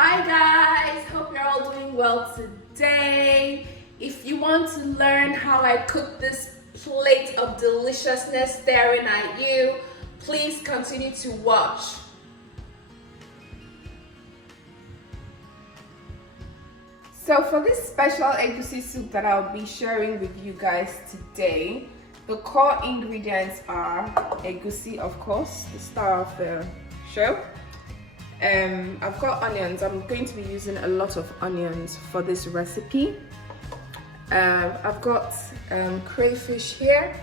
Hi guys, hope you're all doing well today. If you want to learn how I cook this plate of deliciousness staring at you, please continue to watch. So for this special egusi soup that I'll be sharing with you guys today, the core ingredients are egusi, of course, the star of the show. I've got onions. I'm going to be using a lot of onions for this recipe. I've got crayfish here.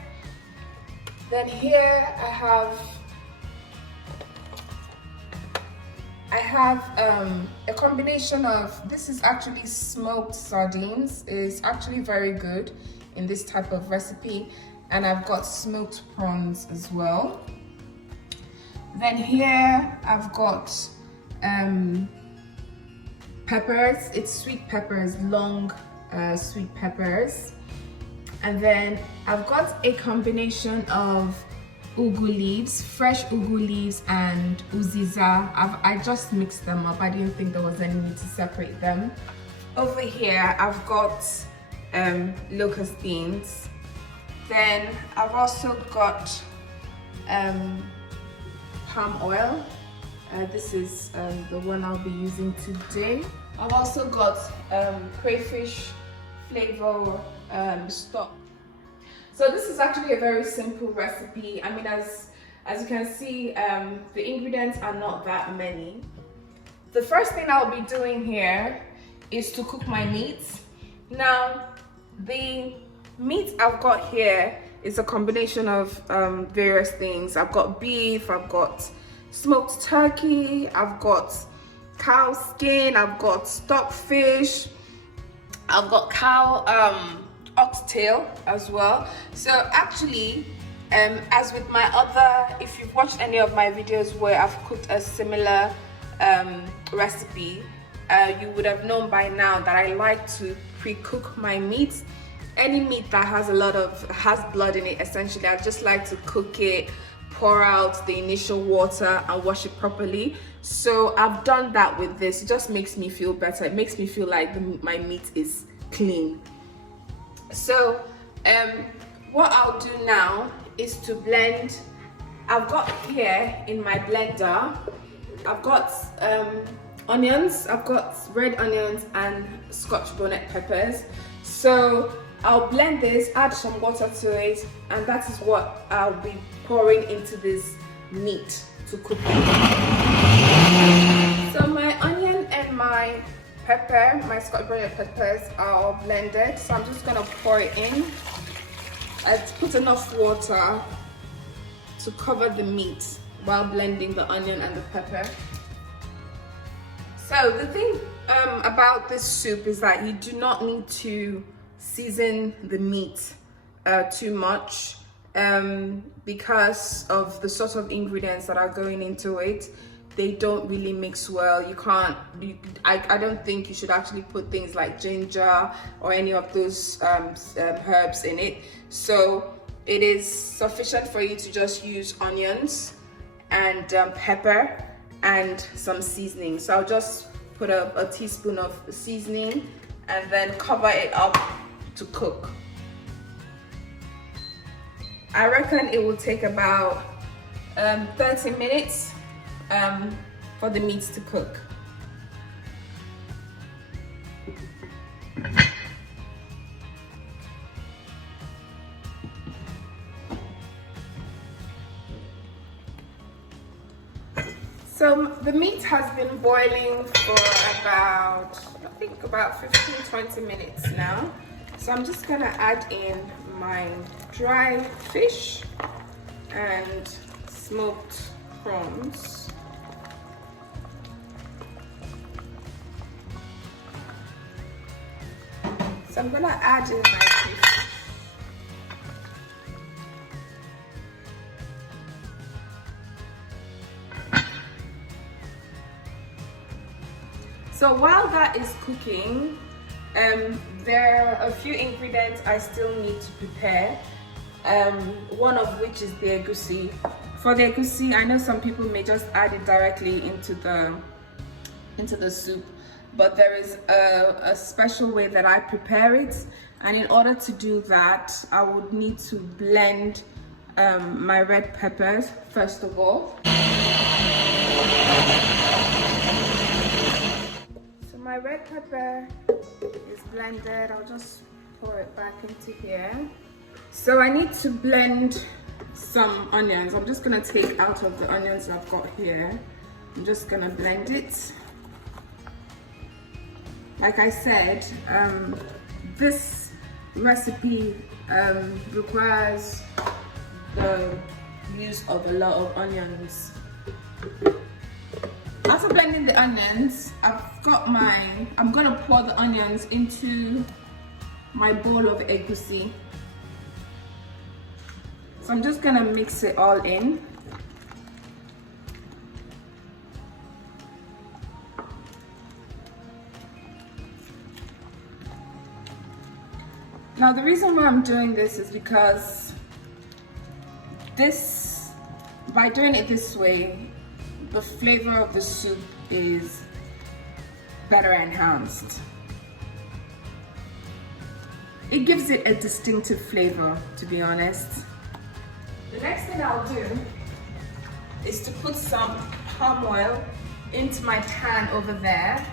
Then here I have a combination of, this is actually smoked sardines. It's actually very good in this type of recipe. And I've got smoked prawns as well. Then here I've got peppers. It's sweet peppers, long sweet peppers. And then I've got a combination of ugu leaves, fresh ugu leaves, and Uziza. I just mixed them up. I didn't think there was any need to separate them. Over here I've got locust beans. Then I've also got palm oil. This is the one I'll be using today. I've also got crayfish flavor stock. So this is actually a very simple recipe. I mean, as you can see, the ingredients are not that many. The first thing I'll be doing here is to cook my meat. Now, the meat I've got here is a combination of various things. I've got beef, I've got smoked turkey, I've got cow skin, I've got stockfish, I've got cow oxtail as well. So actually, as with my other, if you've watched any of my videos where I've cooked a similar recipe, you would have known by now that I like to pre-cook my meat. Any meat that has has blood in it, essentially, I just like to cook it, pour out the initial water and wash it properly. So I've done that with this. It just makes me feel better. It makes me feel like my meat is clean. So what I'll do now is to blend. I've got here in my blender, I've got onions, I've got red onions and Scotch bonnet peppers. So I'll blend this, add some water to it, and that is what I'll be pouring into this meat to cook it. So my onion and my pepper, my Scotch bonnet peppers are all blended. So I'm just gonna pour it in. I put enough water to cover the meat while blending the onion and the pepper. So the thing about this soup is that you do not need to season the meat too much because of the sort of ingredients that are going into it. They don't really mix well. I don't think you should actually put things like ginger or any of those herbs in it. So it is sufficient for you to just use onions and pepper and some seasoning. So I'll just put a teaspoon of seasoning and then cover it up to cook. I reckon it will take about 30 minutes for the meat to cook. So the meat has been boiling for about, I think about 15-20 minutes now. So I'm just gonna add in my dry fish and smoked prawns. So I'm gonna add in my fish. So while that is cooking, there are a few ingredients I still need to prepare. One of which is the egusi. For the egusi, I know some people may just add it directly into the into the soup, but there is a special way that I prepare it, and in order to do that I would need to blend my red peppers first of all. So my red pepper is blended. I'll just pour it back into here. So I need to blend some onions. I'm just gonna take out of the onions I've got here. I'm just gonna blend it. Like I said, this recipe requires the use of a lot of onions. After blending the onions, I'm gonna pour the onions into my bowl of egusi. So I'm just gonna mix it all in. Now the reason why I'm doing this is because by doing it this way, the flavor of the soup is better enhanced. It gives it a distinctive flavor, to be honest. The next thing I'll do is to put some palm oil into my pan over there.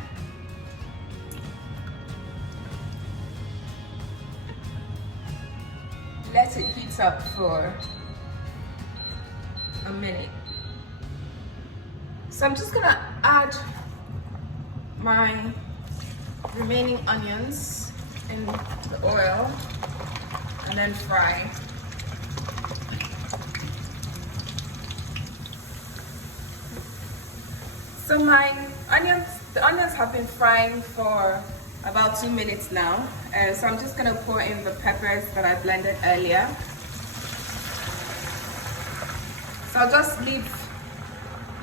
Let it heat up for a minute. So I'm just gonna add my remaining onions in the oil and then fry. So the onions have been frying for about 2 minutes now. So I'm just gonna pour in the peppers that I blended earlier. So I'll just leave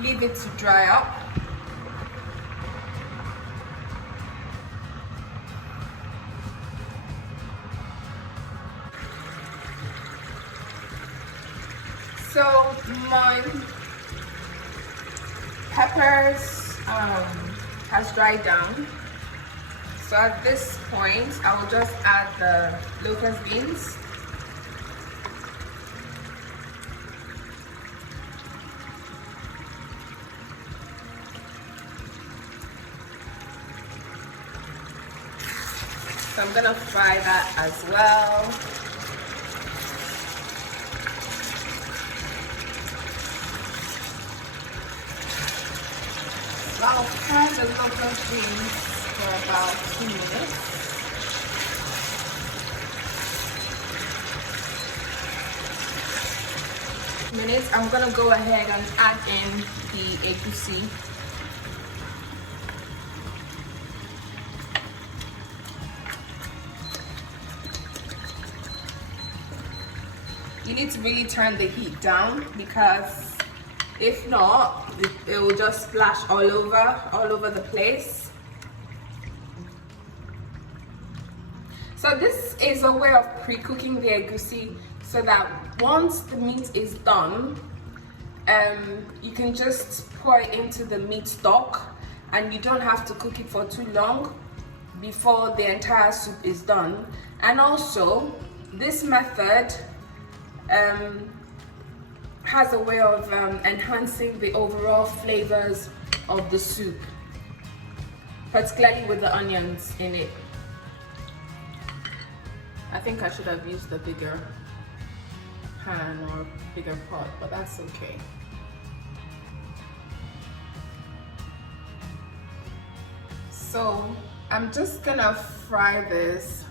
it to dry up. So my peppers has dried down. So at this point, I will just add the locust beans. So I'm gonna fry that as well. So I'll fry the locust beans for about 2 minutes. I'm gonna go ahead and add in the egusi. You need to really turn the heat down, because if not, it will just splash all over the place. So this is a way of pre-cooking the egusi, so that once the meat is done, you can just pour it into the meat stock, and you don't have to cook it for too long before the entire soup is done. And also, this method has a way of enhancing the overall flavors of the soup, particularly with the onions in it. I think I should have used the bigger pan or bigger pot, but that's okay. So I'm just gonna fry this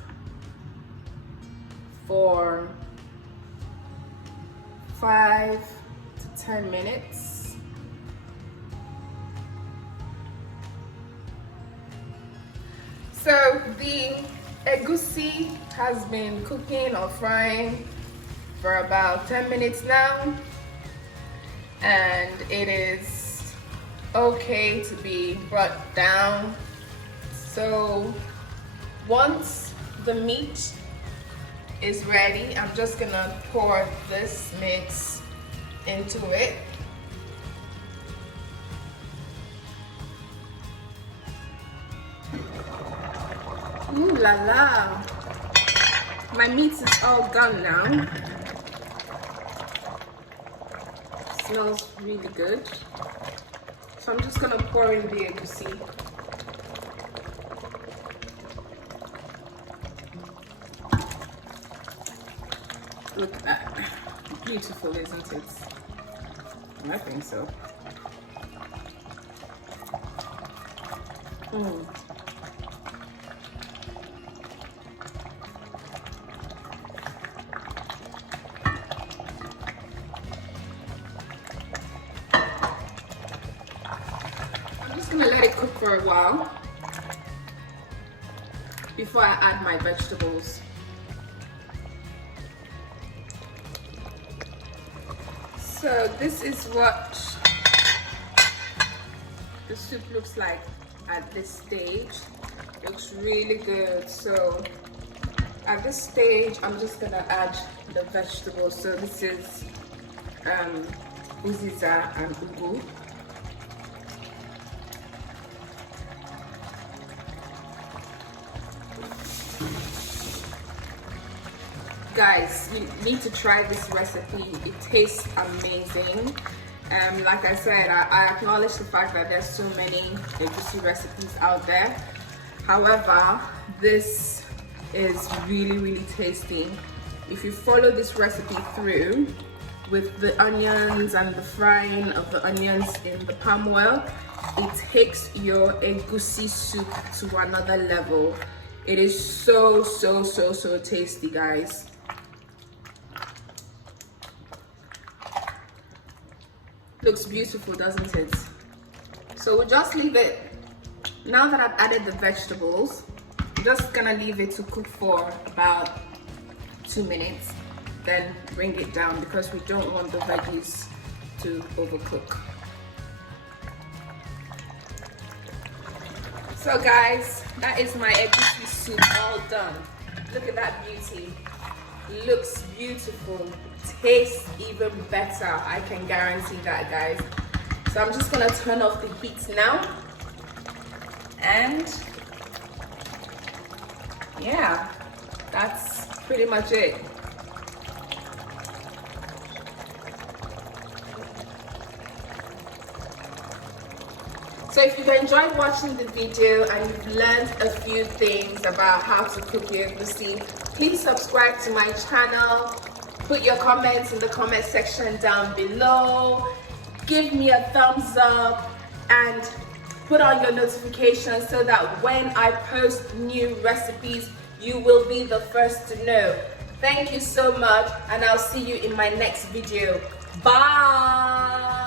for 5 to 10 minutes. So the egusi has been cooking or frying for about 10 minutes now, and it is okay to be brought down. So once the meat is ready, I'm just gonna pour this mix into it. Ooh la la. My meat is all done now. Smells really good. So I'm just gonna pour in the egusi. Look at that. Beautiful, isn't it? I think so. I'm just gonna let it cook for a while before I add my vegetables. So this is what the soup looks like at this stage. Looks really good. So at this stage, I'm just gonna add the vegetables. So this is Uziza and ugu. Guys, you need to try this recipe. It tastes amazing. Like I said, I acknowledge the fact that there's so many egusi recipes out there. However, this is really, really tasty. If you follow this recipe through with the onions and the frying of the onions in the palm oil, it takes your egusi soup to another level. It is so tasty, guys. Looks beautiful, doesn't it? So we'll just leave it. Now that I've added the vegetables, I'm just gonna leave it to cook for about 2 minutes, then bring it down because we don't want the veggies to overcook. So guys, that is my egusi soup all done. Look at that beauty. Looks beautiful. Tastes even better. I can guarantee that, guys. So I'm just gonna turn off the heat now. And yeah, that's pretty much it. So if you've enjoyed watching the video and you've learned a few things about how to cook your egusi, please subscribe to my channel. Put your comments in the comment section down below. Give me a thumbs up and put on your notifications so that when I post new recipes, you will be the first to know. Thank you so much, and I'll see you in my next video. Bye.